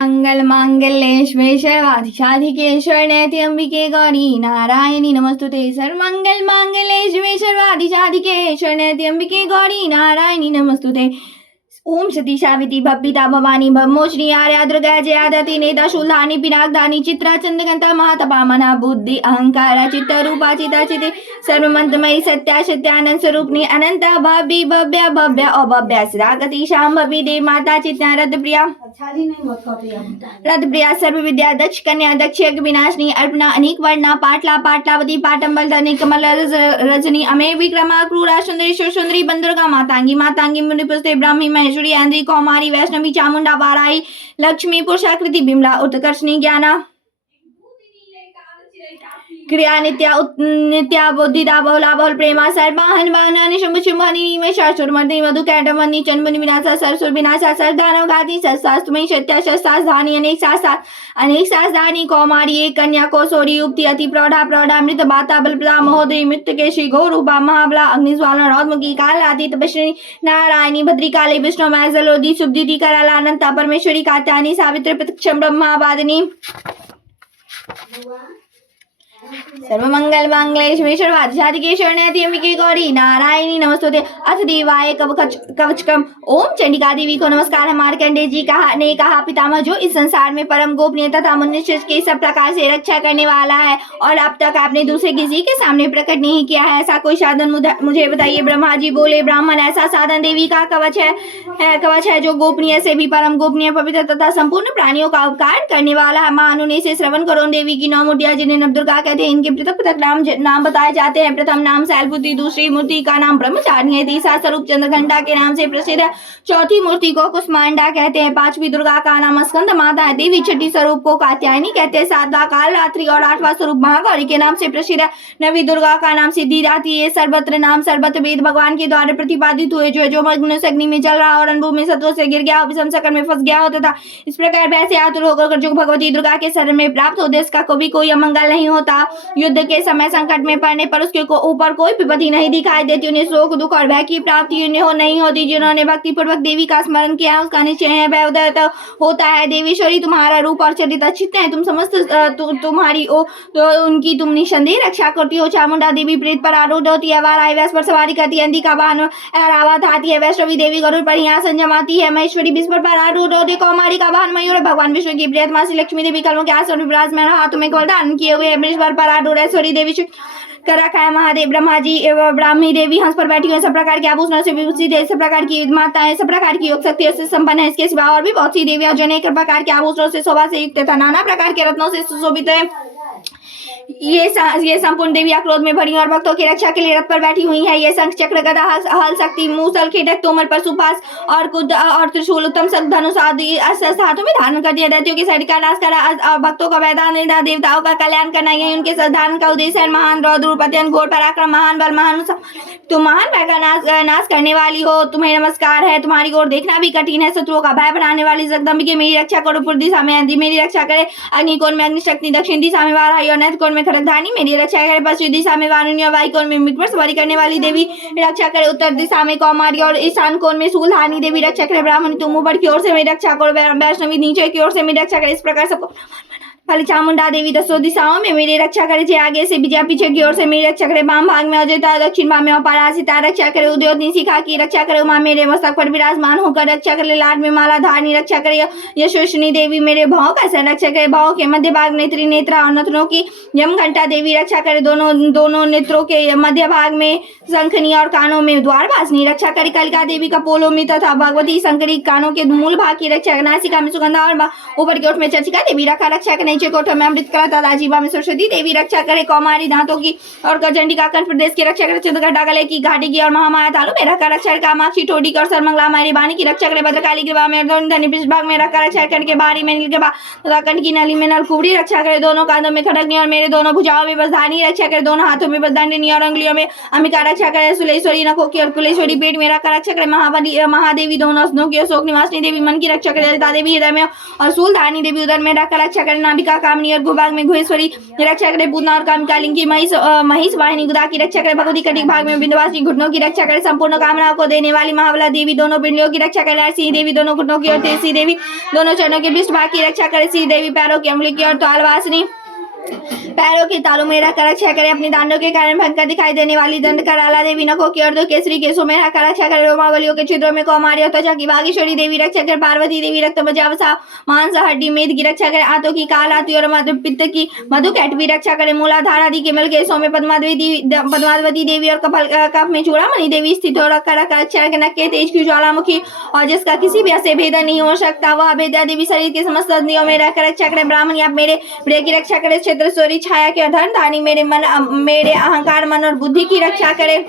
मंगल मांगल्ये शिवे सर्वाधिसाधिके शरण्ये अंबिके गौरी नारायणी नमस्तुते। सर्वमंगल मांगल्ये शिवे सर्वाधिसाधिके शरण्ये अंबिके गौरी नारायणी नमस्तुते। ओम सती सावित्री भव्यता भवानी भवमोचनी आर्या दुर्गा जयादति नेता शूलानी पिनाकदानी चित्रा चंद्रगंता महातपा मना बुद्धि अहंकारा चित्त रूपा चिता चिते सर्वमंत्रमयी सत्या सत्यानंद स्वरूपनी अनंत भव्य भव्य भव्य अभव्य सदागति शांभवी देव माता चित्ता रथ प्रिया सर्व विद्या दक्ष कन्या दक्ष यज्ञ विनाशनी अर्पणा अनेक वर्णा पाटला पाटलावती पाटंबल धनी कमल रजनी अमे विक्रमा क्रूरा सुंदरेश्वर सुंदरी बंदुर्गा मातांगी मातांगी मुनिपुस्ते ब्राह्मी महेश्वरी ऐन्द्री कौमारी वैष्णवी चामुंडा वाराई लक्ष्मी पुरुषाकृति बिमला उत्कर्षणी ज्ञाना क्रिया नित्या बुद्धिदा बहुला बहुल प्रेमा सर्वा हनुमानी शुंभ शुंभनी में शासुर मर्दिनी मधु कैटमनी चंबनी विनाशा सरसुर विनाशा सर दानव घाती सत्सास्तुमयी सत्या शस्त्राधानी अनेक साधानी कौमारी एक कन्या कोसोरी युक्ति अति प्रौढ़ा प्रौढ़ामृत बाता बलप्रदा महोदय मृत्यु के श्री गौरूपा महाबला अग्निज्वाला रौद्रमुखी कालाती तपस्विनी नारायणी भद्रिकाली विष्णु मैजलोदी सुब्दिति कराला अनंता परमेश्वरी कात्यायनी सावित्री प्रत्यक्षम ब्रह्मावादिनी सर्वमंगल मांगल्ये शिवे सर्वाधिसाधिके शरण्ये अंबिके गौरी नारायणी नमस्तुते। अथ देवाय कवचकम। ओम चंडिका देवी को नमस्कार। मार्कंडेय जी ने कहा पितामह जो इस संसार में परम गोपनीय तथा मनुष्य के सब प्रकार से रक्षा करने वाला है और अब तक आपने दूसरे किसी के सामने प्रकट नहीं किया है, ऐसा कोई साधन मुझे बताइए। ब्रह्मा जी बोले ब्राह्मण ऐसा साधन देवी का कवच है जो गोपनीय से भी परम गोपनीय पवित्र तथा संपूर्ण प्राणियों का उपकार करने वाला है। मां अनुने से श्रवण करो। देवी की 9 मूर्तियां जिन्हें नवदुर्गा कहते हैं, इनके पृथक पृथक नाम बताए जाते हैं। प्रथम नाम शैलपुत्री, दूसरी मूर्ति का नाम ब्रह्मचारिणी है, तीसरा स्वरूप चंद्रघंटा के नाम से प्रसिद्ध है, चौथी मूर्ति को कुष्मांडा कहते हैं, पांचवी दुर्गा का नाम स्कंद माता है, देवी छठी स्वरूप को कात्यायनी कहते हैं, सातवां काल रात्रि और आठवां स्वरूप महागौरी के नाम से प्रसिद्ध है, नवी दुर्गा का नाम सिद्धिदात्री है। सर्वत्र नाम सर्वत्र वेद भगवान के द्वारा प्रतिपादित हुए जो मनुष्य अग्नि में जल रहा और अनुभव में सत्व से गिर गया, विषम चक्र में फंस गया हो तथा इस प्रकार वैसे आतुर होकर जो भगवती दुर्गा के शरण में प्राप्त हो, देश का कभी कोई अमंगल नहीं होता। युद्ध के समय संकट में पड़ने पर उसके ऊपर कोई विपत्ति नहीं दिखाई देती, उन्हें शोक दुख और भय की प्राप्ति नहीं होती। जिन्होंने भक्ति पूर्वक देवी का स्मरण किया उसका निश्चय है भय उदय होता है। देवीश्वरी तुम्हारा रूप और चरित्र अच्छित है, तुम समस्त तुम्हारी तो उनकी तुम निसंदेह रक्षा करती हो। चामुंडा देवी प्रेत पर आरूढ़ होती है, वाराही व्यास पर सवारी करती है, अंधी का वाहन ऐरावत हाथी है, वैष्णवी देवी गरुड़ पर सिंहासन जमाती है, महेश्वरी विष्णु पर आरूढ़ होती है, कौमारी का वाहन मयूर है, भगवान विष्णु की प्रियतमा श्री लक्ष्मी देवी कलमों के आसन विराजमान हाथों में कमल धारण किए हुए है, वृषभ पर आरूढ़ है, सूर्य देवी कर रखा है, महादेव ब्रह्मा जी एवं ब्राह्मी देवी हंस पर बैठी हुई, सब प्रकार के आभूषणों से विभूषित है, सब प्रकार की माता है, सब प्रकार की योग शक्ति से संपन्न है। इसके सिवा और भी बहुत सी देवियां जो अनेक प्रकार के आभूषणों से शोभा से युक्त तथा नाना प्रकार के रत्नों से सुशोभित है। ये संपूर्ण देवियां क्रोध में भरी और भक्तों की रक्षा के लिए रथ पर बैठी हुई है। ये शंख चक्र गदा हल शक्ति मूसल खीटक तोमर पशुपास और त्रिशूल उत्तम शंख धनुष आदि हाथों में धारण कर दिया। दैत्यों की शरीर का नाश करा और भक्तों का वैदान निदा, देवताओं का कल्याण करना, यही उनके धारण का उद्देश्य है। महान रौद्र रूप अत्यंत घोर पराक्रम महान बल महान, तुम महान भय का नाश करने वाली हो, तुम्हें नमस्कार है। तुम्हारी ओर देखना भी कठिन है, शत्रुओं का भय बढ़ाने वाली जगदम्बिके मेरी रक्षा करो। पूर्व दिशा में अंधी मेरी रक्षा करे, अग्निकोण में अग्निशक्ति, दक्षिण दिशा में वाराही और नैत्य में खड़गधानी मेरी रक्षा करे, पश्चिम दिशा में वारुणी और वायुकोण में मिट पर सवारी करने वाली देवी रक्षा करे, उत्तर दिशा में कौमारी और ईशान कोण में शूलधानी देवी रक्षा करे, ब्राह्मणी तुम ऊपर की ओर से मेरी रक्षा करो, वैष्णवी नीचे की ओर से मेरी रक्षा करे। इस प्रकार सबको फल चामुंडा देवी 10 दिशाओं में मेरी रक्षा करे, जे आगे से विजया पीछे की ओर से मेरी रक्षा करे, वाम भाग में अजयता, दक्षिण भाग में अपराजिता रक्षा करे, उद्योतनी शिखा की रक्षा करे, उमा मेरे मस्तक पर विराजमान होकर रक्षा करे, लाड में माला धारणी रक्षा करे, यशस्विनी देवी मेरे भाव का संरक्षा करे, भाव के मध्य भाग में त्रिनेत्रा और नथनों की यम घंटा देवी रक्षा करे, दोनों नेत्रों के मध्य भाग में शंखनी और कानों में द्वारपासनी रक्षा करे, कलिका देवी कपोलों में तथा भगवती शंकरी कानों के मूल भाग की रक्षा करे, नासिका में सुगंधा और ऊपर की ओर में चर्चिका देवी रक्षा करे, कोठों में अमृत कला तथा जीवा में सरस्वती देवी रक्षा करे, कौमारी दांतों की और चंडिका कंठ प्रदेश की रक्षा करे, चंद्रघंटा गले की घाटी की और महामाया तालु में रक्षा करे, कामाक्षी ठोडी और सर्वमंगला मायरी बानी की रक्षा करे, भद्रकाली ग्रीवा में धनी भाग में रक्षा करे, के बाहरी में नील के तथा कंठ की नली में नलकुबड़ी रक्षा करे, दोनों कांधों में खड़गनी और मेरे दोनों भुजाओं में बसधानी रक्षा करे, दोनों हाथों में बसदंडिनी और अंगुलियों में अंबिका रक्षा करे, सुलेश्वरी नखों की और कुलेश्वरी पेट में रक्षा करे, महादेवी दोनों स्तनों की, शोक निवासिनी देवी मन की रक्षा करे, ललिता देवी हृदय में और शूलधारणी देवी उदर में रक्षा करे, अंबिका कामनी और भूभाग में घुएश्वरी रक्षा करे, पूतना और कालिंकी महिष वाहिनी गुदा की रक्षा करे, भगवती कटिक भाग में बिंदवासी घुटनों की रक्षा करे, संपूर्ण कामनाओं को देने वाली महाबला देवी दोनों पिंडलियों की रक्षा करे, सिंह देवी दोनों घुटनों की और तेजी देवी दोनों चरणों के पृष्ठ भाग की रक्षा करे, सिंह देवी पैरों की अंगुली की और तालवासिनी पैरों के तालू में रखकर रक्षा करे, अपनी दांडों के कारण भयंकर दिखाई देने वाली दंड कराला देवी नखों की और दो केसरी केसों में रखकर रक्षा करे, रोमावलियों के छिद्रों में कौमारी और त्वचा की बागेश्वरी देवी रक्षा करे, पार्वती देवी रक्त मजावसा मांस हड्डी मेद की रक्षा करे, आंतों की काल आती और पित्त की मधु कैटवी रक्षा करे, मूलाधार आदि केवल केसों में पद्मावती देवी और कपाल कफ में चूड़ामणि देवी स्थित हो रखकर रक्षा करे, नक्के तेज की ज्वालामुखी और जिसका किसी भी से भेदन नहीं हो सकता वह अभेद्या देवी शरीर के समस्त अंगों में रहकर रक्षा करे, ब्राह्मण आप मेरे प्रिय की रक्षा करे, क्षेत्र सोरी छाया के धन धानी मेरे अहंकार मन और बुद्धि की रक्षा करे,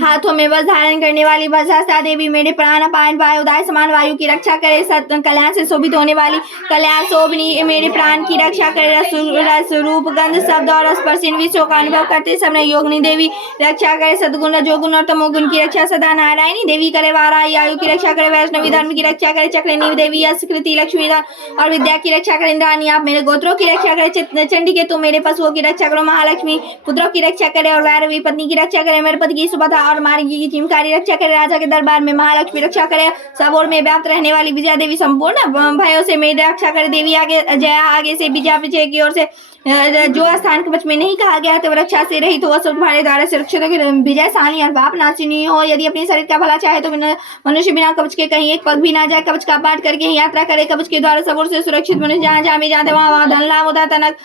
हाथों में वज्र धारण करने वाली वज्रास्ता देवी मेरे प्राण अपायन वायुदाय समान वायु की रक्षा करे, सत्य कल्याण से शोभित होने वाली कल्याण शोभनी मेरे प्राण की रक्षा करे, रस रूप गंध शब्द और स्पर्श इन विषयों का अनुभव करते समय योगिनी देवी रक्षा करे, सदगुण रजोगुण और तमोगुण की रक्षा सदा नारायणी देवी करे, वाराही आयु की रक्षा करे, वैष्णवी धर्म की रक्षा करे, चक्रनी देवी यशकृति लक्ष्मी और विद्या की रक्षा करे, इंद्राणी आप मेरे गोत्रों की रक्षा करे, चंडी के तुम मेरे पशुओं की रक्षा करो, महालक्ष्मी पुत्रों की रक्षा करे और वैरवी पत्नी की रक्षा करे, मेरे पति की सुभद्रा और मार्गी की चिमकारी रक्षा करे, राजा के दरबार में महालक्ष्मी रक्षा करे, सब ओर में व्याप्त रहने वाली विजया देवी संपूर्ण भयों से मेरी रक्षा करे, देवी आगे जया आगे से विजया विजय की ओर से जो स्थान कवच में नहीं कहा गया तो रक्षा से रहित हो, तुम्हारे द्वारा सुरक्षित विजय सानी और पाप नाशिनी हो, यदि अपने शरीर का भला चाहे तो मनुष्य बिना कवच के कहीं एक पग भी ना जाए, कवच का पाठ करके ही यात्रा करे, कवच के द्वारा सब ओर से सुरक्षित मनुष्य जहाँ जहाँ भी जाते वहाँ धन लाभ होता तनक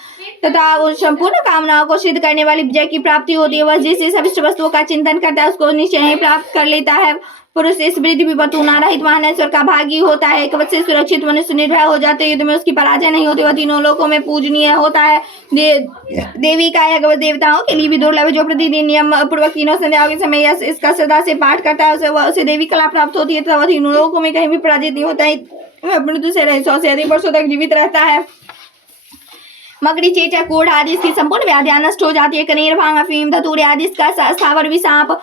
तथा उन संपूर्ण कामनाओं को सिद्ध करने वाली विजय की प्राप्ति होती है, वह जिस सभी वस्तुओं का चिंतन करता है उसको निश्चय ही प्राप्त कर लेता है, पुरुष इस वृद्धि विपत्तु रहित महानेश्वर का भागी होता है, कवच से सुरक्षित मनुष्य निर्भय हो जाते युद्ध में उसकी पराजय नहीं होती, वह तीनों लोकों में पूजनीय होता है, देवी का यह कवच देवताओं के लिए भी दुर्लभ है, जो प्रतिदिन नियम पूर्वक तीनों संध्याओं के समय इसका सदा से पाठ करता है उसे देवी कला प्राप्त होती है, तथा वह तीनों लोकों में कहीं भी पराजित नहीं होता है, मृत्यु से रहित 100 से अधिक वर्षों तक जीवित रहता है, मकड़ी चेचा कोढ़ आदि इसकी संपूर्ण व्याधियां नष्ट हो जाती है, कनेर भांग अफीम धतूरे आदि इसका स्थावर भी सांप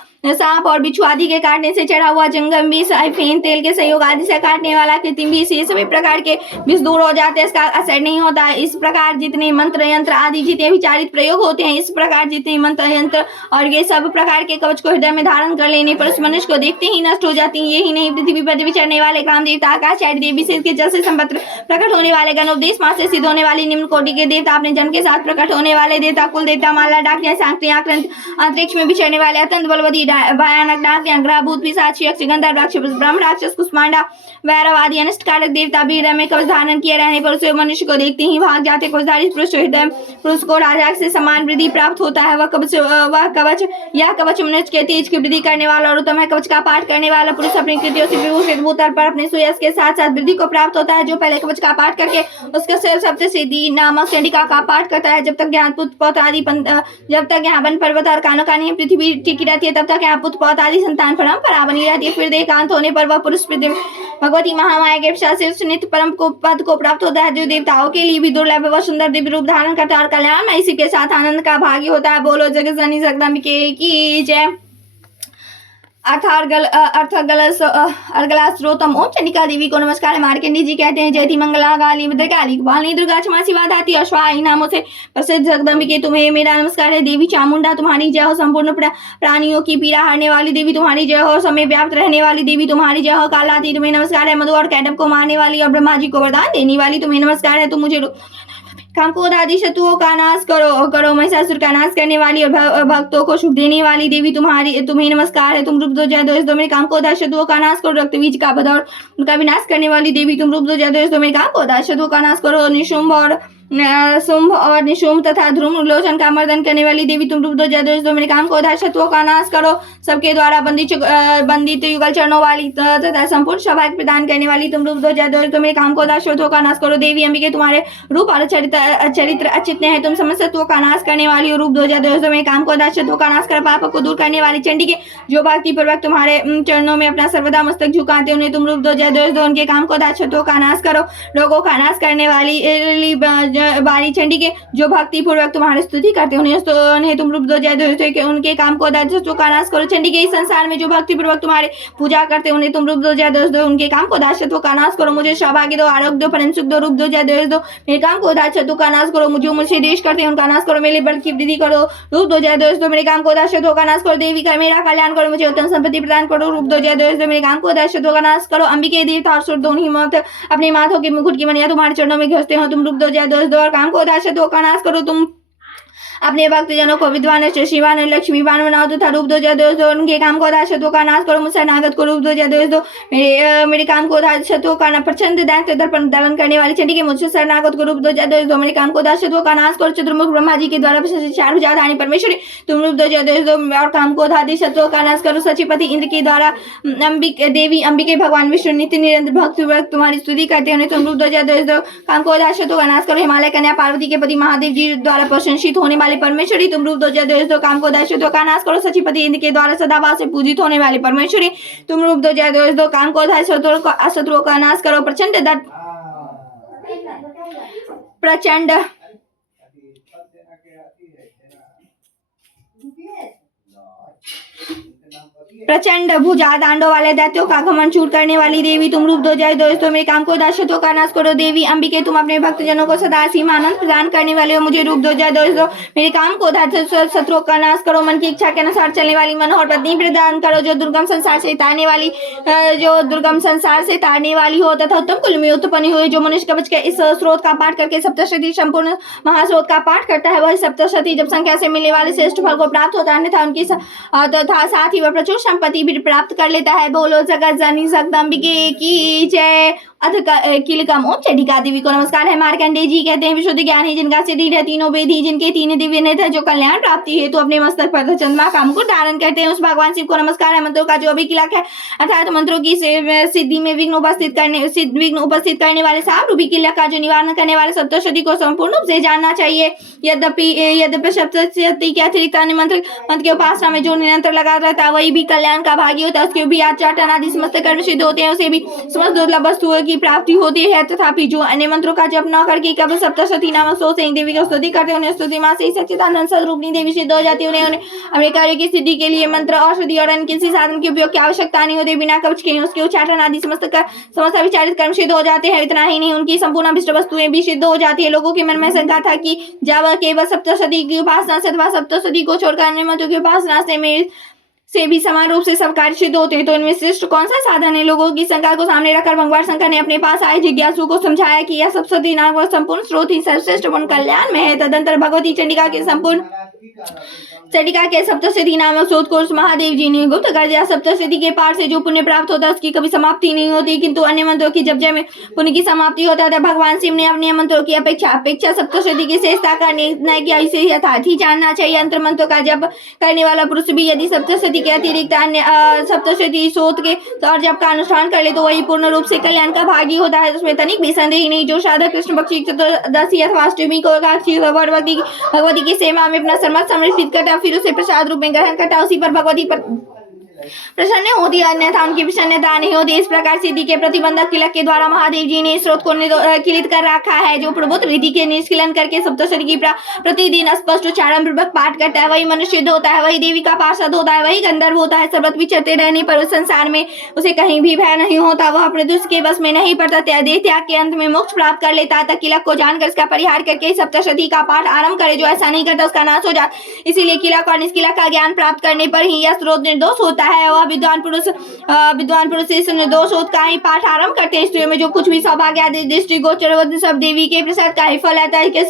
और बिच्छू आदि के काटने से चढ़ा हुआ जंगम विष फेन तेल के सहयोग आदि से काटने वाला कृत्रिम विष ये सभी प्रकार के विष दूर हो जाते हैं, इसका असर नहीं होता है, इस प्रकार जितने मंत्र यंत्र आदि जितने विचारित प्रयोग होते हैं, इस प्रकार जितने मंत्र यंत्र और ये सब प्रकार के कवच को हृदय में धारण कर लेने पर उस मनुष्य को देखते ही नष्ट हो जाती है, यही नहीं पृथ्वी पर विचरने वाले काम देवता आकाश आदि देवी से इसके जल से संपत्र प्रकट होने वाले गण उपदेश मास से सिद्ध होने वाली निम्न कोटि के देवता अपने जन्म के साथ प्रकट होने वाले देवता कुल देवता माला डाकिया सांकरी आक्रंत अंतरिक्ष में विचरने वाले अत्यंत बलवती भयानक डाकिया ग्रह भूत पिशाच यक्ष गंधर्व राक्षस ब्रह्म राक्षस कुष्मांडा वैरव आदि अनिष्टकारक देवता भी हृदय में कवच धारण किए रहने पर उसे मनुष्य को देखते ही भाग जाते, कवचधारी पुरुष हृदय पुरुष को राजा से समान वृद्धि प्राप्त होता है, वह कवच मनुष्य के तेज की वृद्धि करने वाला और उत्तम है, कवच का पाठ करने वाला पुरुष अपनी कृतियों से विभूषित भूतल पर अपने सुयश के साथ साथ वृद्धि को प्राप्त होता है, जो पहले कवच का पाठ करके उसके सप्त सिद्धि नामक चंडिका का पाठ करता है, जब तक यहाँ पुत्र पौत्र आदि जब तक यहाँ वन पर्वत और कानों कानी पृथ्वी टिकी रहती है तब तक यहाँ पुत्र पौत्र आदि संतान परंपरा बनी रहती है, फिर देहांत होने पर वह पुरुष भगवती महामाया के प्रसाद से उस नित्य परम को पद को प्राप्त होता है, जो देवताओं के लिए भी दुर्लभ है, वह सुंदर दिव्य रूप धारण करता है और कल्याण में इसी के साथ आनंद का भागी होता है। बोलो जगत जननी जगदम्बिके की जय। अर्गलास्त्रोतम ओम चंडिका देवी को नमस्कार। मार्कंडी जी कहते हैं जयति मंगला काली भद्रकाली कपालिनी दुर्गा क्षमा शिवा धाती अश्वाही नामों से प्रसिद्ध जगदम्बिके तुम्हें मेरा नमस्कार है। देवी चामुंडा तुम्हारी जय हो, संपूर्ण प्राणियों की पीड़ा हारने वाली देवी तुम्हारी जय हो, समय व्याप्त रहने वाली देवी तुम्हारी जय हो। कालाती तुम्हें नमस्कार है। मधु और कैटब को मारने वाली और ब्रह्मा जी को वरदान देने वाली तुम्हें नमस्कार है। तुम मुझे कामक्रोध आदि शत्रुओं का नाश करो महिषासुर का नाश करने वाली और भक्तों को सुख देने वाली देवी तुम्हें नमस्कार है। तुम रूप दो जय दो मेरे कामक्रोध आदि शत्रुओं का नाश करो। रक्त बीज का बध और उनका विनाश करने वाली देवी तुम रूप दो जय दो मेरे कामक्रोध आदि शत्रुओं का नाश करो। शुंभ और निशुंभ तथा ध्रुव लोचन का मर्दन करने वाली देवी तुम रूप दो जय दो मेरे काम को शत्रुओं का नाश करो। सबके द्वारा बंदित युगल चरणों वाली तथा संपूर्ण सौभाग्य प्रदान करने वाली तुम रूप दो जय दो मेरे काम को शत्रुओं का नाश करो। देवी अंबिके तुम्हारे रूप और चरित्र अचित है। तुम समस्त शत्रुओं का नाश करने वाली रूप दो जय दो मेरे काम को शत्रुओं का नाश कर पाप को दूर करने वाली चंडी के जो भक्ति पूर्वक तुम्हारे चरणों में अपना सर्वदा मस्तक झुकाते उन्हें तुम रूप दो जय दो उनके काम को शत्रुओं का नाश करो। रोगों का नाश करने वाली बारी चंडी के जो भक्ति पूर्वक तुम्हारी स्तुति करते हैं उन्हें तुम रूप दो, जय दो कि उनके काम को दासत्व का नाश करो। चंडी के इस संसार में जो भक्ति पूर्वक तुम्हारे पूजा करते हैं उन्हें तुम रूप दो, जय दो, उनके काम को दासत्व का नाश करो। मुझे सौभाग्य दो, आरोग्य दो, परम सुख दो, रूप दो, जय दो, मेरे काम को दासत्व का नाश करो। मुझे देश करते हैं उनका नाश करो, मेरे बल की वृद्धि करो, रूप दो, जय दो, मेरे काम को दासत्व का नाश करो। देवी का मेरा कल्याण करो, मुझे उत्तम संपत्ति प्रदान करो, रूप दो, जय दो, मेरे काम को दासत्व का नाश करो। अंबिके देवता और सुर दोनों मत अपने माथों के मुकुट की मणिया तुम्हारे चरणों में घसते हो, तुम रूप दो, जय दो, और काम को दासत्व का नाश करो। तुम अपने भक्तजनों को विद्वान शिवान लक्ष्मीवान बनाओ तथा रूप दो, जय दो, उनके काम को दासत्व का नाश करो। मुझसे नागत को रूप दो, जय दो, मेरे काम को दासत्व का प्रचंड दैत्य दर्पण दलन करने वाली चंडी के मुझसे शरणागत को रूप दो, जय दो, मेरे काम को दासत्व का नाश करो। चतुर्मुख ब्रह्मा जी के द्वारा 4 भुजाधारिणी परमेश्वरी तुम रूप दो, जय दो, और काम को दासत्व का नाश करो। सचिपति इंद्र के द्वारा देवी अंबिके भगवान विष्णु नित्य निरंतर भक्ति पूर्वक तुम्हारी स्तुति करते हैं, तुम रूप दो, जय दो, काम को दासत्व का नाश करो। हिमालय कन्या पार्वती के पति महादेव जी द्वारा प्रशंसित होने वाले परमेश्वरी तुम रूप दो, जय दो, काम को दासत्व का नाश करो। सचिपति इंद्र के द्वारा सदाभाव से पूजित होने वाले परमेश्वरी तुम रूप दो, जय दो, काम को दासत्व का नाश करो। प्रचंड भुजा दांडों वाले दैत्यों का घमंड चूर करने वाली देवी तुम रूप दो, जय दो, मेरे काम को दासत्व का नाश करो। देवी अंबिके तुम अपने भक्तजनों को सदा सीमा आनंद प्रदान करने वाले हो, मुझे रूप दो, जय दो, मेरे काम को दासत्व का नाश करो। मन की इच्छा के अनुसार चलने वाली मनोहर पत्नी प्रदान करो, जो दुर्गम संसार से तारने वाली हो तथा उत्तम कुल में उत्पन्न हुई। जो मनुष्य कवच के इस स्रोत का पाठ करके सप्तशती संपूर्ण महास्रोत का पाठ करता है वह सप्तशती जब संख्या से मिलने वाले श्रेष्ठ फल को प्राप्त होता है, अन्यथा उनकी तथा साथ ही वह प्रचुर संपत्ति भी प्राप्त कर लेता है। बोलो जगत जननी जगदम्बिके की जय। अथ किलकम ओम चंडिका देवी को नमस्कार है। मार्कंडेय जी कहते हैं विशुद्ध ज्ञान ही जिनका शरीर है, तीनों वेद ही जिनके 3 दिव्य नेत्र है, जो कल्याण प्राप्ति हेतु अपने मस्तक पर चंद्रमा का मुकुट धारण करते हैं, उस भगवान शिव को नमस्कार है। मंत्रों का जो भी किलक है अर्थात मंत्रों की सिद्धि में विघ्न उपस्थित करने वाले साप रूपी किलक का जो निवारण करने वाले सप्तशती को संपूर्ण रूप से जानना चाहिए। यद्यपि सप्तशती के अतिरिक्त अन्य मंत्र के उपासना में जो निरंतर लगा रहता है वही भी कल्याण का भागी होता है, उसके भी आचाटन आदि समस्त कर्म सिद्ध होते हैं, उसे भी समस्त दुर्लभ वस्तुओं की प्राप्ति होती है। तथापि जो अन्य मंत्रों का जप न करके केवल सप्तशती नामक सोच से देवी की स्तुति करते हैं उन्हें स्तुति मां से सच्चिदानंद स्वरूपिणी देवी सिद्ध हो जाती है। उन्हें अपने कार्य की सिद्धि के लिए मंत्र औषधि और अन्य किसी साधन के उपयोग की आवश्यकता नहीं होती। बिना कवच के उसके उच्चाटन आदि समस्त विचारित कर्म सिद्ध हो जाते हैं। इतना ही नहीं उनकी संपूर्ण अभिष्ट वस्तुएं भी सिद्ध हो जाती है। लोगों के मन में शंका था कि जब केवल सप्तशती की उपासना से अथवा सप्तशती को छोड़कर अन्य मंत्रों की उपासना से भी समान रूप से सब कार्य सिद्ध होते हैं, तो इनमें श्रेष्ठ कौन सा साधन है। लोगों की शंका को सामने रखकर भगवान शंकर ने अपने पास आए जिज्ञासु को समझाया कि यह सप्तशती नाम संपूर्ण स्रोत ही सर्वश्रेष्ठ कल्याण में है। तदंतर भगवती चंडिका के सप्तशती नामक स्रोत को उस महादेव जी ने गुप्त कर दिया। सप्तशती के पाठ से जो पुण्य प्राप्त होता है उसकी कभी समाप्ति नहीं होती, किंतु अन्य मंत्रों की जप में पुण्य की समाप्ति होता है। भगवान शिव ने अपने मंत्रों की अपेक्षा सप्तशती की श्रेष्ठता का निर्णय किया। इसे यथार्थ ही जानना चाहिए। अंतर मंत्रों का जप करने वाला पुरुष भी यदि सप्तशती के अतिरिक्त अन्य सप्तशती स्रोत के और जप का अनुष्ठान कर ले तो वही पूर्ण रूप से कल्याण का भागी होता है, उसमें तनिक भी संदेह नहीं। जो साधक कृष्ण पक्ष चतुर्दशी अथवा अष्टमी को भगवती की सेवा में अपना सर्वस्व समर्पित करता फिर उसे प्रसाद रूप में ग्रहण करता, उसी पर भगवती पर प्रसन्न होती है, अन्यथा उनकी प्रसन्नता नहीं होती। इस प्रकार सिद्धि के प्रतिबंधक किलक के द्वारा महादेव जी ने स्रोत को किलित कर रखा है। जो प्रभुत्व विधि के निष्किलन करके सप्तशती की प्रतिदिन स्पष्ट उच्चारण पूर्वक पाठ करता है वही मनुष्य होता है, वही देवी का पार्षद होता है, वही गंधर्व होता है। सर्वत्र विचरते रहने पर उस संसार में उसे कहीं भी भय नहीं होता, वह अपने दुष्ट के बस में नहीं पड़ता, देह त्याग के अंत में मोक्ष प्राप्त कर लेता है। किलक को जानकर इसका परिहार करके सप्तशती का पाठ आरंभ करे, जो ऐसा नहीं करता उसका नाश हो जाता। इसीलिए किलक और निष्किलक का ज्ञान प्राप्त करने पर ही यह स्रोत निर्दोष होता है। वह विद्वान पुरुष इस निर्दोष स्रोत का ही पाठ आरंभ करते हैं। स्त्रियों में जो कुछ भी सौभाग्य आदि दृष्टि गोचर सब देवी के प्रसाद का ही फल आता है।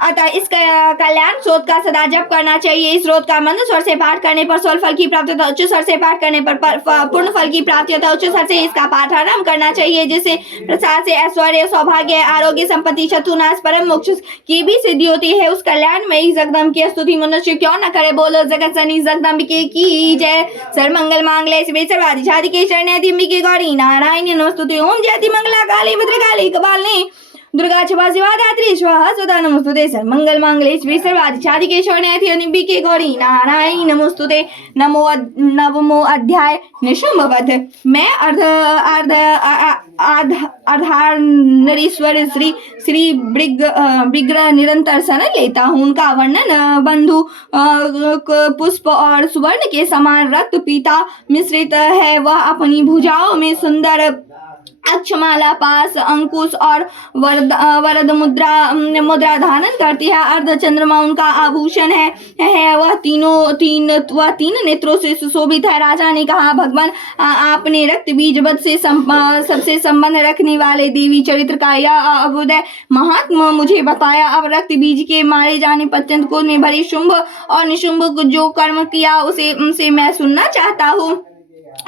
अतः इसका कल्याण स्रोत का सदा जप करना चाहिए। इस स्रोत का मंद स्वर से पाठ करने पर स्वल्प फल की प्राप्ति होता है, उच्च स्वर से पाठ करने पर पूर्ण फल की प्राप्ति होता है। उच्च स्वर से इसका पाठ आरंभ करना चाहिए, जिससे प्रसाद से ऐश्वर्य सौभाग्य आरोग्य संपत्ति शत्रुनाश परम मोक्ष की भी सिद्धि होती है। उस कल्याण में ही जगदम्ब की स्तुति मनुष्य क्यों न करे। बोलो जगत जननी जगदम्बिके की जय। सर्वमंगल मांगल्ये शिवे सर्वाधिसाधिके शरण्ये त्र्यंबके गौरी नारायणी नमोस्तुते। ओम जयति मंगला काली भद्रकाली कपालिनी दुर्गा क्षमा शिवा धात्री स्वाहा स्वधा नमोस्तुते सर्वमंगल मांगल्ये शिवे सर्वाधिसाधिके शरण्ये त्र्यंबके गौरी नारायणी नमोस्तुते। नवमो अध्याय निशुंभ वध। मैं अर्धार्धनारीश्वर श्री विग्रह निरंतर शरण लेता हूँ। उनका वर्णन बंधु पुष्प और सुवर्ण के समान रक्त पीता मिश्रित है। वह अपनी भुजाओं में सुंदर अक्षमाला, पास, अंकुश और वरद मुद्रा धारण करती है। अर्ध चंद्रमा उनका आभूषण है। वह तीन नेत्रों से सुशोभित है। राजा ने कहा, भगवान आपने रक्त बीज वध से सबसे संबंध रखने वाले देवी चरित्र का यह अभ्युदय महात्मा मुझे बताया। अब रक्त बीज के मारे जाने पर अत्यंत क्रोध में भरे शुंभ और निशुंभ को जो कर्म किया उसे मैं सुनना चाहता हूँ।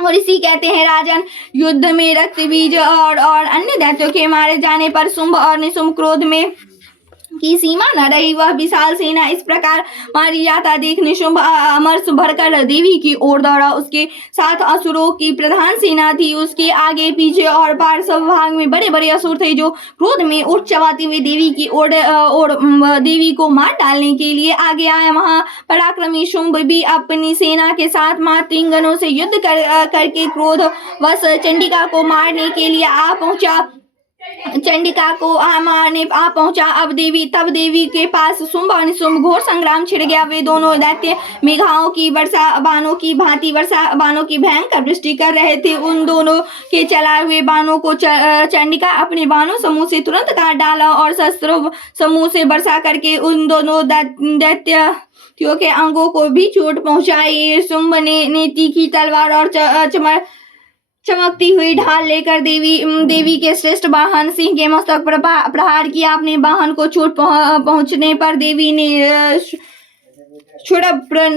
और इसी कहते हैं, राजन, युद्ध में रक्त बीज और अन्य दैत्यों के मारे जाने पर शुंभ और निशुंभ क्रोध में की सीमा न रही। वह विशाल सेना इस प्रकार मारी जाता देख निशुंभ अमरस भरकर देवी की ओर दौड़ा। उसके साथ असुरों की प्रधान सेना थी। उसके आगे पीछे और पार्श्व भाग में बड़े बड़े असुर थे जो क्रोध में उठ चबाते हुए देवी की ओर देवी को मार डालने के लिए आगे आए। महापराक्रमी शुंभ भी अपनी सेना के साथ मातृंगनों से युद्ध करके क्रोध वश चंडिका को मारने के लिए आ पहुंचा। अब देवी के पास शुंभ और निशुंभ घोर संग्राम छिड़ गया। वे दोनों दैत्य मेघाओं की वर्षा, बाणों की भांति वर्षा, बाणों की भयंकर वृष्टि कर रहे थे। उन दोनों के चलाए हुए बाणों को चंडिका अपने बाणों समूह से तुरंत काट डाला और शस्त्रों समूह से वर्षा करके उन दोनों दैत्यों के अंगों को भी चोट पहुंचाई। शुंभ ने तीखी तलवार और चमकती हुई ढाल लेकर देवी के श्रेष्ठ वाहन सिंह के मस्तक पर प्रहार किया। अपने वाहन को चोट पहुंचने पर देवी ने क्षुरप्र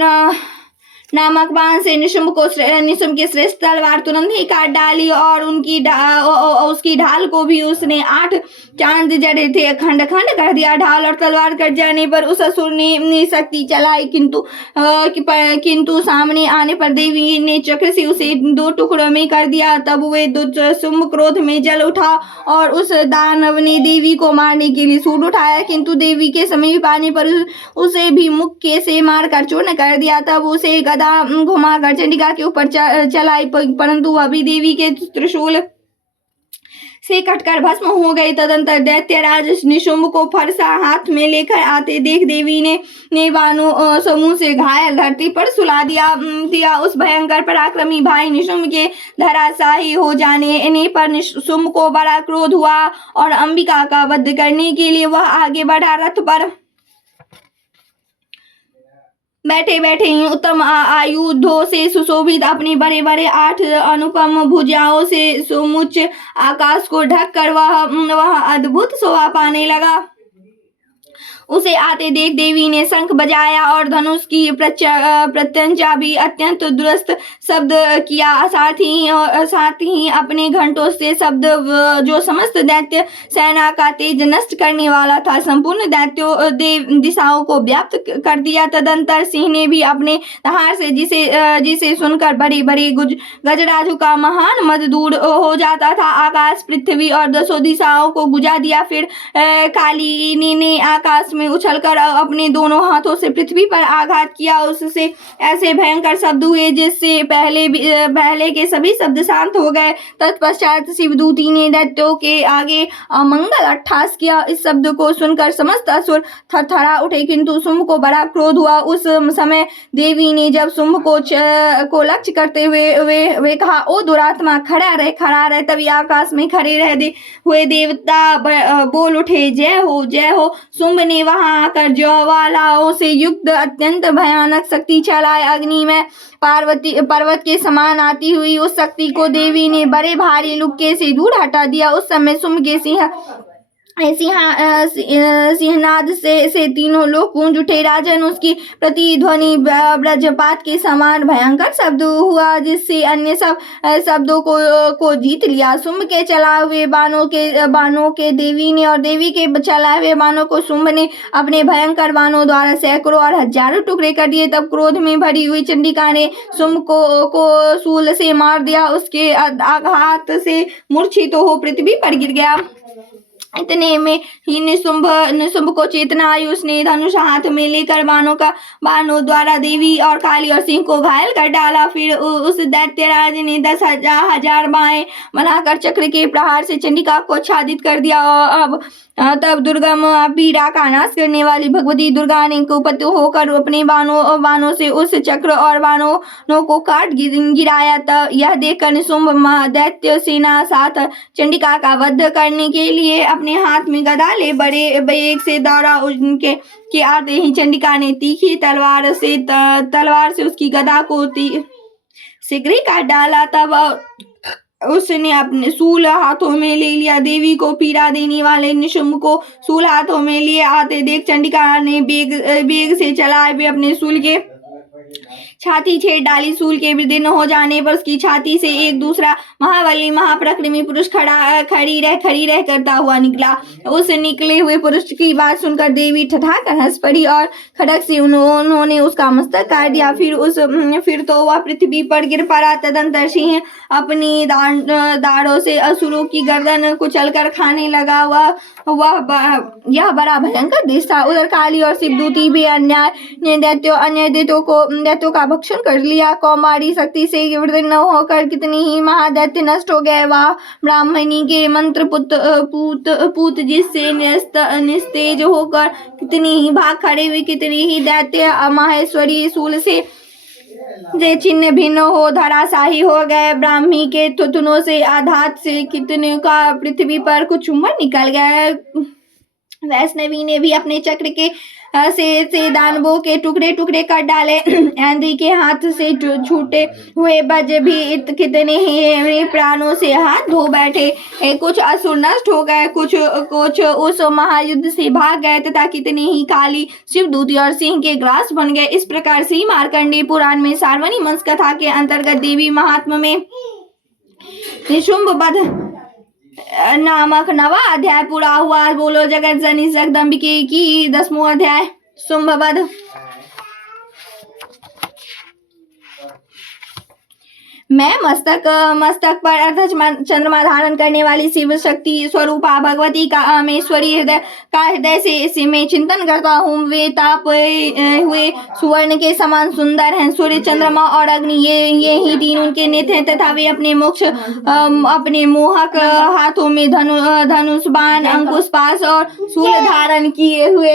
नामक बाण से निशुंभ की श्रेष्ठ तलवार तुरंत ही काट डाली और उसकी ढाल को भी उसने 8 चांद जड़े थे खंड खंड कर दिया। ढाल और तलवार कट जाने पर उस असुर ने शक्ति चलाई, किंतु सामने आने पर देवी ने चक्र से उसे 2 टुकड़ों में कर दिया। तब वे शुंभ क्रोध में जल उठा और उस दानव ने देवी को मारने के लिए सूंड उठाया, किंतु देवी के समीप आने पर उसे भी मुक्के से मारकर चूर्ण कर दिया। तब उसे गदा घुमाकर चंडिका के ऊपर चलाई, परंतु वह भी देवी के त्रिशूल से कटकर भस्म हो गई। तदंतर दैत्यराज निशुंभ को फरसा हाथ में लेकर आते देख देवी ने बाणों समूह से घायल धरती पर सुला दिया। उस भयंकर पराक्रमी भाई निशुंभ के धराशायी हो जाने पर निशुंभ को बड़ा क्रोध हुआ और अंबिका का वध करने के लिए वह आगे बढ़ा। रथ पर बैठे बैठे ही उत्तम आयुधों से सुशोभित अपने बड़े बड़े 8 अनुपम भुजाओं से सुमुच आकाश को ढक कर वह अद्भुत शोभा पाने लगा। उसे आते देख देवी ने शंख बजाया और धनुष की प्रत्यंचा भी अत्यंत दुरुस्त शब्द किया। साथ ही अपने घंटों से शब्द जो समस्त दैत्य सेना का तेज नष्ट करने वाला था संपूर्ण दैत्यों दिशाओं को व्याप्त कर दिया। तदंतर सिंह ने भी अपने धार से जिसे सुनकर बड़े बड़े गजराजों का महान मद दूर हो जाता था आकाश पृथ्वी और 10 दिशाओं को गुजा दिया। फिर कालिनी ने आकाश में उछलकर अपने दोनों हाथों से पृथ्वी पर आघात किया। उससे ऐसे भयंकर शब्द हुए जिससे पहले के सभी शब्द शांत हो गए। तत्पश्चात शिवदूती ने दैत्यों के आगे अमंगल अट्टहास किया। इस शब्द को सुनकर समस्त असुर थरथरा उठे, किंतु शुंभ को बड़ा क्रोध हुआ। उस समय देवी ने जब शुंभ को लक्ष्य करते हुए कहा, ओ दुरात्मा, खड़ा रहे। तभी आकाश में खड़े हुए देवता बोल उठे, जय हो जय हो। शुंभ ने वहां आकर ज्वालाओं से युक्त अत्यंत भयानक शक्ति चलाई। अग्नि में पर्वत के समान आती हुई उस शक्ति को देवी ने बड़े भारी लुक्के से दूर हटा दिया। उस समय शुंभ के सिंहनाद से तीनों लोग गूंज उठे। राजन, उसकी प्रतिध्वनि वज्रपात के समान भयंकर शब्द हुआ जिससे अन्य सब शब्दों को जीत लिया। शुंभ के चलाए हुए बाणों के देवी ने और देवी के चलाए हुए बाणों को शुंभ ने अपने भयंकर बाणों द्वारा सैकड़ों और हजारों टुकड़े कर दिए। तब क्रोध में भरी हुई चंडिका ने शुंभ को शूल से मार दिया। उसके आघात से मूर्छित हो पृथ्वी पर गिर गया। इतने में ही निशुंभ को चेतना आई। उसने धनुष हाथ में लेकर बाणों द्वारा देवी और काली और सिंह को घायल कर डाला। फिर उस दैत्यराज ने 10,000 बाएं बनाकर चक्र के प्रहार से चंडिका को आच्छादित कर दिया। और तब दुर्गम पीड़ा का नाश करने वाली भगवती दुर्गा ने कुपित होकर अपने बाणों से उस चक्र और बाणों को काट गिराया। तब यह देखकर निशुंभ दैत्य सेना साथ चंडिका का वध करने के लिए अपने हाथ में गदा ले बड़े वेग से दौड़ा। उनके के आते ही चंडिका ने तीखी तलवार से उसकी गदा को शीघ्र ही काट डाला। तब उसने अपने सूल हाथों में ले लिया। देवी को पीड़ा देने वाले निशुंभ को सूल हाथों में लिए आते देख चंडिका ने बेग से चलाए हुए अपने सूल के छाती छेद डाली। सूल के विदीर्ण हो जाने पर उसकी छाती से एक दूसरा महाबली महापराक्रमी पुरुष खड़ी रह करता हुआ निकला। उस निकले हुए पुरुष की बात सुनकर देवी ठठाकर हंस पड़ी और खड्ग से उन्होंने उसका मस्तक काट दिया। फिर तो वह पृथ्वी पर गिर पड़ा। तदंतर सिंह अपनी दाढ़ों से असुरों की गर्दन कुचलकर खाने लगा। यह बड़ा भयंकर देश था। उधर काली और शिवदूती भी अन्य दैत्यों का भक्षण कर लिया। कौमारी शक्ति से विदीर्ण होकर कितनी ही महादैत्य नष्ट हो गए। वह ब्राह्मणी के मंत्र पूत जिससे निस्तेज होकर कितनी ही भाग खड़े हुए। कितनी ही दैत्य माहेश्वरी सूल से छिन्न भिन्न हो धराशाही हो गए। ब्राह्मी के थुथुनों से आघात से कितने का पृथ्वी पर कुछ उम्र निकल गया। वैष्णवी ने भी अपने चक्र के से दानवों के टुकड़े कर डाले। आंधी के हाथ से छूटे हुए बज भी कितने ही प्राणों से हाथ धो बैठे। कुछ असुर नष्ट हो गए, कुछ उस महायुद्ध से भाग गए तथा कितने ही काली शिवदूती और सिंह के ग्रास बन गए। इस प्रकार से मार्कंडेय पुराण में सार्वनी वंश कथा के अंतर्गत देवी महात्म्य में निशुंभ वध नामक 9वां अध्याय पूरा हुआ। बोलो जगत जननी जगदम्बिके की 10वां अध्याय शुंभ वध। मैं मस्तक पर अर्ध चंद्रमा धारण करने वाली शिव शक्ति स्वरूपा भगवती का अमेश्वरी हृदय से मैं चिंतन करता हूँ। वे ताप हुए सुवर्ण के समान सुंदर हैं। सूर्य, चंद्रमा और अग्नि ये ही तीन उनके नेत्र हैं तथा वे अपने मोहक हाथों में धनुष, बाण, अंकुश, पाश और शूल धारण किए हुए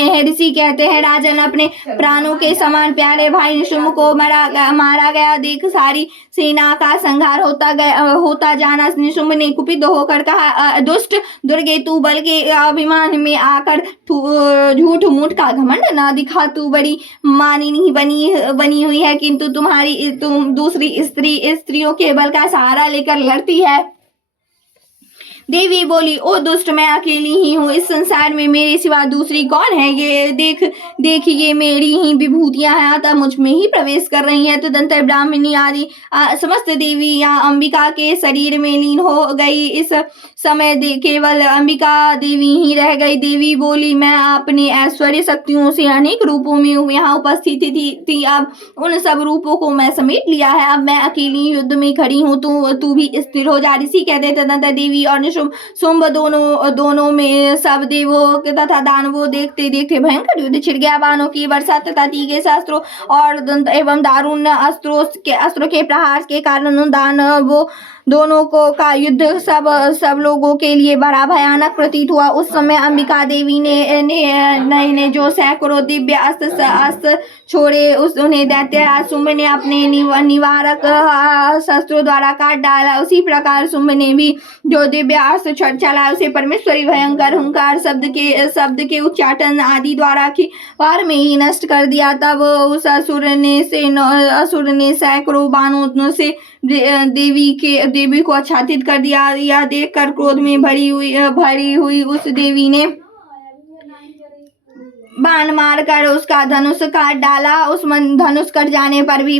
हैं। ऋषि कहते हैं, राजन, अपने प्राणों के समान प्यारे भाई निशुंभ को मारा गया देख सारी सेना का संहार होता जाना निशुंभ ने कुपित होकर कहा, दुष्ट दुर्गे, तू बल के अभिमान में आकर झूठ मूठ का घमंड ना दिखा। तू बड़ी मानिनी बनी हुई है, किंतु तुम दूसरी स्त्रियों के बल का सहारा लेकर लड़ती है। देवी बोली, ओ दुष्ट, मैं अकेली ही हूँ। इस संसार में मेरे सिवा दूसरी कौन है? ये देख ये मेरी ही विभूतियां हैं, अतः मुझ में ही प्रवेश कर रही हैं। तदंतर ब्राह्मणी आदि समस्त देवी या अंबिका के शरीर में लीन हो गई। इस समय केवल अंबिका देवी ही रह गई। देवी बोली, मैं अपने ऐश्वर्य शक्तियों से अनेक रूपों में यहाँ उपस्थित थी। अब उन सब रूपों को मैं समेट लिया है। अब मैं अकेली युद्ध में खड़ी हूँ। तू भी स्थिर हो जा। ऋषि कहते, तदंतर देवी और शुंभ दोनों में सब देवों तथा दानवों देखते देखते भयंकर युद्ध छिड़ गया। बाणों की वर्षा तथा तीखे शस्त्रों और एवं दारुण अस्त्रों के प्रहार के कारण दानवों दोनों का युद्ध सब लोगों के लिए बड़ा भयानक प्रतीत हुआ। उस समय अंबिका देवी ने जो सैकड़ों दिव्य अस्त्र छोड़े उन्हें दैत्यराज शुंभ ने अपने निवारक शस्त्रों द्वारा काट डाला। उसी प्रकार शुंभ ने भी जो दिव्य अस्त्र चला उसे परमेश्वरी भयंकर हुंकार शब्द के उच्चाटन आदि द्वारा वार में ही नष्ट कर दिया। तब उस असुर ने सैकड़ों बाणों से देवी को आच्छादित कर दिया। यह देखकर क्रोध में भरी हुई उस देवी ने बाण मारकर उसका धनुष काट डाला। उस धनुष कट जाने पर भी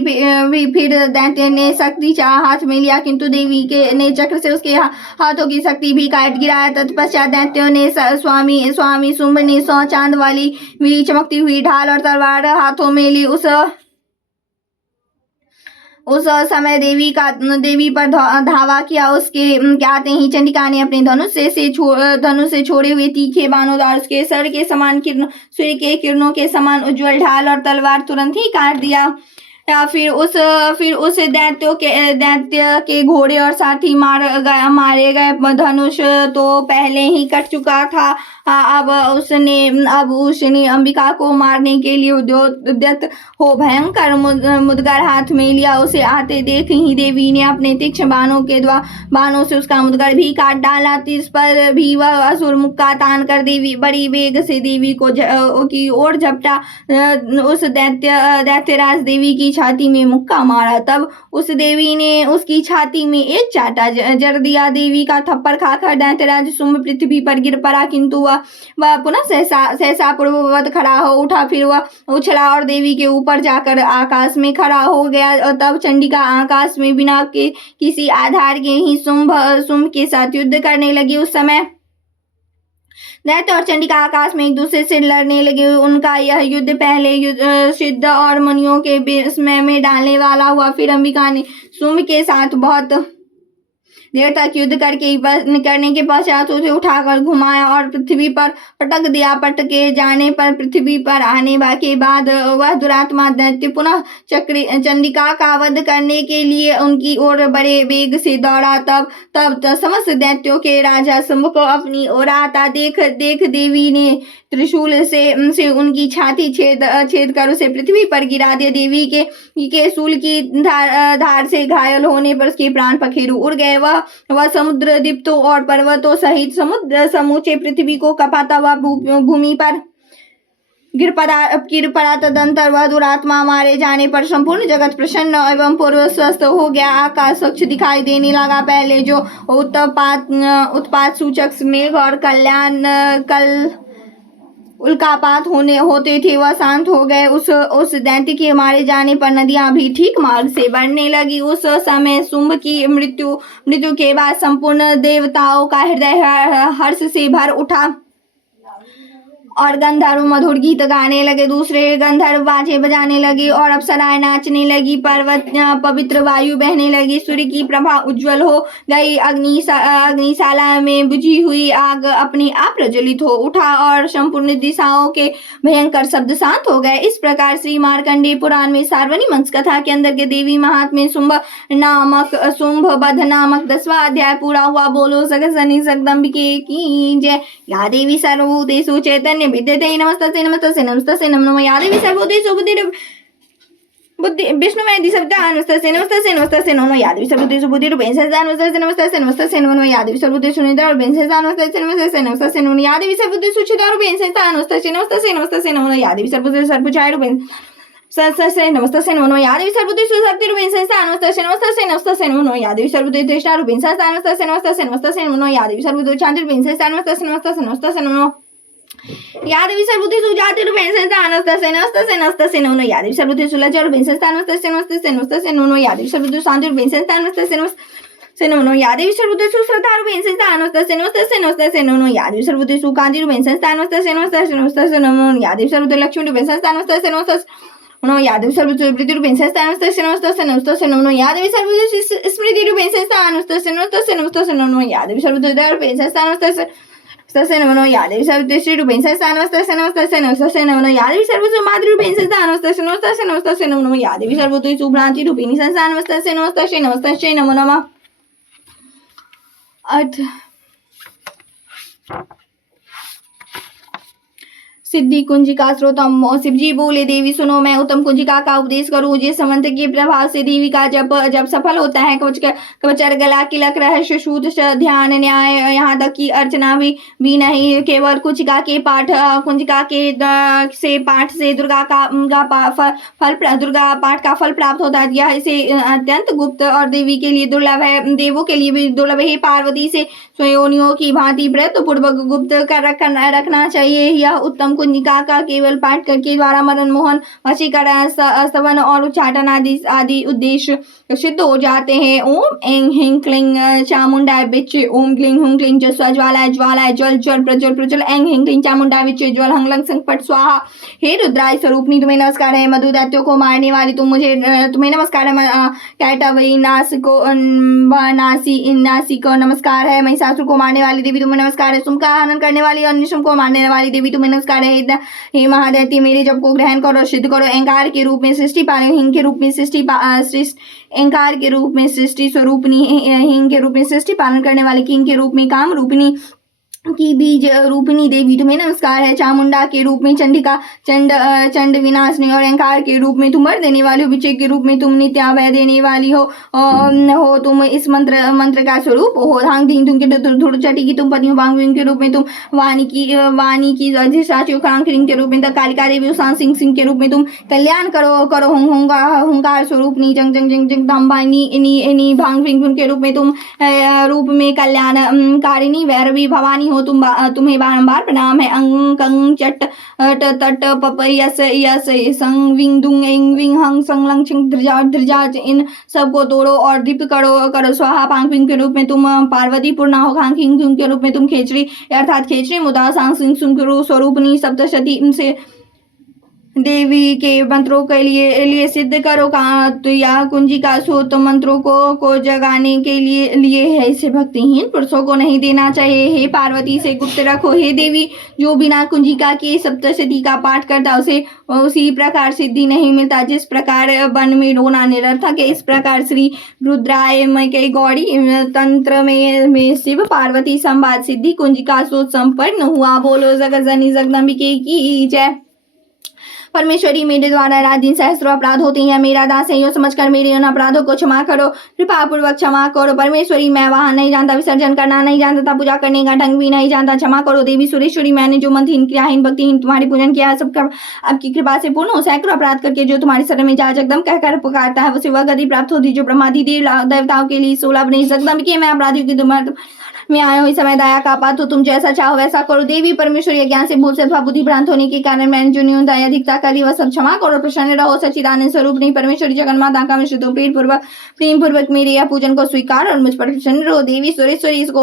फिर दैत्य ने शक्ति हाथ में लिया, किंतु देवी ने चक्र से उसके हाथों की शक्ति भी काट गिराया। तत्पश्चात दैत्यों ने स्वामी शुंभ ने 100 चांद वाली चमकती हुई ढाल और तलवार हाथों में ली। उस समय देवी पर धावा किया। उसके आते ही चंडिका ने अपने धनुष से छोड़े हुए तीखे बाणों द्वारा उसके सर के समान किरणों, सूर्य के किरणों के समान उज्जवल ढाल और तलवार तुरंत ही काट दिया। या फिर उस दैत्य के घोड़े और साथी मारे गए। धनुष तो पहले ही कट चुका था। अब उसने अंबिका को मारने के लिए उद्यत हो भयंकर मुदगर हाथ में लिया। उसे आते देख ही देवी ने अपने तीक्ष्ण बाणों से उसका मुदगर भी काट डाला। इस पर भी वह असुर मुक्का तान कर देवी बड़ी वेग से देवी की ओर झपटा। उस दैत्यराज देवी की छाती में मुक्का मारा। तब उस देवी ने उसकी छाती में एक चाटा जड़ दिया। देवी का थप्पड़ खाकर दैत्यराज शुंभ पृथ्वी पर गिर पड़ा, किंतु वह पुनः सहसा पूर्ववत खड़ा हो उठा। फिर वह उछला और देवी के ऊपर जाकर आकाश में खड़ा हो गया। तब चंडिका आकाश में बिना किसी आधार के ही शुंभ के साथ युद्ध करने लगी। उस समय दैत्य और चंडिका आकाश में एक दूसरे से लड़ने लगे। उनका यह युद्ध पहले सिद्ध और मुनियों के विस्मय में डालने वाला हुआ। फिर अंबिका ने शुंभ के साथ बहुत देर तक युद्ध करने के पश्चात उसे उठाकर घुमाया और पृथ्वी पर पटक दिया। पटके जाने पर पृथ्वी पर आने के बाद वह दुरात्मा दैत्य पुनः चंडिका का वध करने के लिए उनकी ओर बड़े वेग से दौड़ा। तब समस्त दैत्यों के राजा शुंभ को अपनी ओर आता देख देवी ने त्रिशूल से उनकी छाती छेद कर उसे पृथ्वी पर गिरा दिया। देवी के शूल की धार से घायल होने पर उसके प्राण पखेरु उड़ गए। वह समुद्र द्वीपों और पर्वतों सहित समूचे पृथ्वी को कपाता हुआ भूमि पर गिर पड़ा। तदंतर वह दुरात्मा मारे जाने पर संपूर्ण जगत प्रसन्न एवं पूर्व स्वस्थ हो गया। आकाश स्वच्छ दिखाई देने लगा। पहले जो उत्पात सूचक मेघ और उल्कापात होते थे वह शांत हो गए। उस दैत्य के मारे जाने पर नदियां भी ठीक मार्ग से बढ़ने लगी। उस समय शुंभ की मृत्यु के बाद संपूर्ण देवताओं का हृदय हर्ष से भर उठा और गंधर्व मधुर गीत गाने लगे। दूसरे गंधर्व बाजे बजाने लगे और अप्सराएं नाचने लगी। पवित्र वायु बहने लगी। सूर्य की प्रभा उज्जवल हो गई। अग्निशाला में बुझी हुई आग अपने आप प्रज्वलित हो उठा और संपूर्ण दिशाओं के भयंकर शब्द शांत हो गए। इस प्रकार श्री मार्कंडेय पुराण में सार्वनी मंच कथा के अंदर के देवी महात्म्य शुंभ वध नामक 10वां अध्याय पूरा हुआ। बोलो सकसनी जगदम्बिके की जय। या देवी सर्वभूतेषु चैतन्य विद्यते। नमस्तस्यै नमस्तस्यै नमस्तस्यै नमो नमः। या देवी सर्वभूतेषु बुद्धि विष्णुमय सविता नमस्तस्यै नमस्तस्यै नमस्तस्यै नमो नमः। या देवी सर्वभूतेषु बुद्धिरूपेण संस्थिता नमस्तस्यै नमस्तस्यै नमस्तस्यै नमो नमः। या देवी सर्वभूतेषु निद्रारूपेण संस्थिता नमस्तस्यै नमस्तस्यै नमस्तस्यै नमो नमः। या देवी सर्वभूतेषु चिदारूपेण संस्थिता नमस्तस्यै नमस्तस्यै नमस्तस्यै नमो नमः। या देवी सर्वभूतेषु सर्वभुजारूपेण नमस्तस्यै नमस्तस्यै नमो नमः। या देवी सर्वभूतेषु शक्तिरूपेण संस्थिता नमस्तस्यै नमस्तस्यै नमस्तस्यै नमो नमः। या देवी सर्वभूतेषु तृष्णारूपेण संस्थिता नमस्तस्यै नमस्तस्यै नमस्तस्यै नमो नमः। या देवी सर्वभूतेषु शान्तिरूपेण संस्थिता नमस्तस्यै नमस्तस्यै नमस्तस्यै नमो नमः। या देवी सर्वभूतेषु जातिरूपेण संस्थिता नमस्तस्यै नमस्तस्यै नमस्तस्यै नमो नमः। या देवी सर्वभूतेषु लज्जारूपेण संस्थिता नमस्तस्यै नमस्तस्यै नमस्तस्यै नमो नमः। या देवी सर्वभूतेषु शान्तिरूपेण संस्थिता नमस्तस्यै नमस्तस्यै नमो नमः। या देवी सर्वभूतेषु श्रद्धारूपेण संस्थिता नमस्तस्यै नमस्तस्यै नमस्तस्यै नमो नमः। या देवी सर्वभूतेषु कान्तिरूपेण संस्थिता नमस्तस्यै नमस्तस्यै नमस्तस्यै नमो नमः। या देवी सर्वभूतेषु लक्ष्मीरूपेण संस्थिता नमस्तस्यै नमस्तस्यै नमो नमः। या देवी सर्वभूतेषु प्रीतिरूपेण संस्थिता नमस्तस्यै नमस्तस्यै नमस्तस्यै नमो नमः। या देवी सर्वभूतेषु स्मृतिरूपेण संस्थिता नमस्तस्यै नमस्तस्यै नमस्तस्यै नमो नमः। या देवी सर्वभूतेषु दयारूपेण संस्थिता नमस्तस्यै नमो नमः। या देवी सर्वभूतेषु श्रीरूपेण संस्थिता नमस्तस्यै नमस्तस्यै नमस्तस्यै नमो नमः। या देवी सर्वभूतेषु मातृरूपेण संस्थिता नमस्तस्यै नमस्तस्यै नमस्तस्यै नमो नमः। या देवी सर्वभूतेषु भ्रान्तिरूपिणी संस्थिता नमस्तस्यै नमस्तस्यै नमस्तस्यै नमो नमः। अर्थ सिद्धि कुंजिका स्रोतम। शिव जी बोले, देवी सुनो, मैं उत्तम कुंजिका का उपदेश करूं जिस मंत्र के प्रभाव से देवी का जब सफल होता है कवचर गला किलक रहस्य सूत ध्यान न्याय यहाँ तक की अर्चना भी नहीं, केवल कुंजिका के पाठ से दुर्गा पाठ का फल प्राप्त होता है। यह इसे अत्यंत गुप्त और देवी के लिए दुर्लभ है, देवों के लिए भी दुर्लभ है। पार्वती से स्वयोनियों की भांति व्रत पूर्वक गुप्त कर रखना चाहिए। यह उत्तम कुंजिका का केवल पाठ करके द्वारा मदन मोहन वशीकरण स्तवन और उच्चाटन आदि उद्देश्य सिद्ध हो जाते हैं। ओम ऐं ह्रीं क्लीं चामुंडाय विच्चे, ओम क्लीं हुं क्लीं ज्वालाय ज्वालाय ज्वल ज्वल प्रज्वल प्रज्वल, ऐं ह्रीं क्लीं चामुंडाय विच्चे ज्वल हं लंग संपट स्वाहा। हे रुद्राय स्वरूपनी तुम्हें नमस्कार है। मधु दैत्यों को मारने वाली तुम्हें नमस्कार है। कैटवई नासी को नमस्कार है। महिषासुर को मारने वाली देवी तुम्हें नमस्कार है। सुम का हनन करने वाली और निशुम को मारने वाली देवी तुम्हें नमस्कार है। हे महादैत्य मेरे जप को ग्रहण करो, सिद्ध करो। अहंकार के रूप में सृष्टि पालो, हिंग के रूप में अहंकार के रूप में सृष्टि स्वरूपनी, हिंग के रूप में सृष्टि पालन करने वाली, किंग के रूप में काम रूपिणी की बीज रूपिणी देवी तुम्हें नमस्कार है। चामुंडा के रूप में चंडिका चंड विनाशनी और अहंकार के रूप में तुम वर देने वाली हो। विजय के रूप में तुम नित्याभय देने वाली हो तुम इस मंत्र का स्वरूप हो। धांग धींग तुम के धुड़ चटी की तुम पति हो। बांग के रूप में तुम वाणी की अधिष्ठात्री हो। खड़ांग के रूप में कालिका देवी हो। सांग सिंह के रूप में तुम कल्याण करो हुंकार स्वरूपनी जंग जंग जंग जंग धाम भांग के रूप में तुम कल्याण कारिणी वैरवी भवानी हो। तुम्हें बारंबार प्रणाम है। अंग कंग चट तट पप यस यस संग विंग दुंग इंग विंग हंग संग लंग छिंग ध्रजाज इन सबको तोड़ो और दीप्त करो स्वाहा। पांग पिंग के रूप में तुम पार्वती पूर्णा हो। खांग खिंग के रूप में तुम खेचरी अर्थात खेचरी मुदा। सांग सिंह स्वरूपनी सप्तशती से देवी के मंत्रों के लिए सिद्ध करो। या कुंजिका सूत्र मंत्रों को जगाने के लिए है। इसे भक्तिहीन पुरुषों को नहीं देना चाहिए। हे पार्वती से गुप्त रखो। हे देवी जो बिना कुंजिका के सप्तशती का पाठ करता उसे उसी प्रकार सिद्धि नहीं मिलता जिस प्रकार वन में रोना निरर्थक है। इस प्रकार श्री रुद्राय के गौड़ी तंत्र में शिव पार्वती संवाद सिद्धि कुंजिका सूत्र संपन्न हुआ। बोलो जगजनी जगदम्बिके की जय। परमेश्वरी मेरे द्वारा रात दिन सहस्त्रों अपराध होते हैं। मेरा दास है, यो समझकर मेरे उन अपराधों को क्षमा करो, कृपा पूर्वक क्षमा करो। परमेश्वरी मैं वहां नहीं जानता, विसर्जन करना नहीं जानता था, पूजा करने का ढंग भी नहीं जानता, क्षमा करो। देवी सुरेश्वरी मैंने जो मंत्रहीन क्रियाहीन भक्तिहीन तुम्हारी पूजन किया है सब आपकी कृपा से पूर्ण हो। सैकड़ों अपराध करके जो तुम्हारे शरण में जाए जगदम कहकर पुकारता है उसे वह गति प्राप्त होती जो ब्रह्मादि देवताओं के लिए सुलभ नहीं। जगदम्बिके मैं अपराधियों की तुम्हारे में आए हो, इस समय दया का पात्र हो, तुम जैसा चाहो वैसा करो। देवी परमेश्वरी ज्ञान से भूल से अथवा बुद्धि भ्रांत होने के कारण मैंने जो न्यूनता अधिकता कर दी वह सब क्षमा करो। प्रसन्न रहो। सच्चिदानंद स्वरूप नहीं परमेश्वरी जगन्माता का प्रेम पूर्वक मेरे यह पूजन को स्वीकार और मुझ पर प्रसन्न रहो। देवी सुरेश्वरी इसको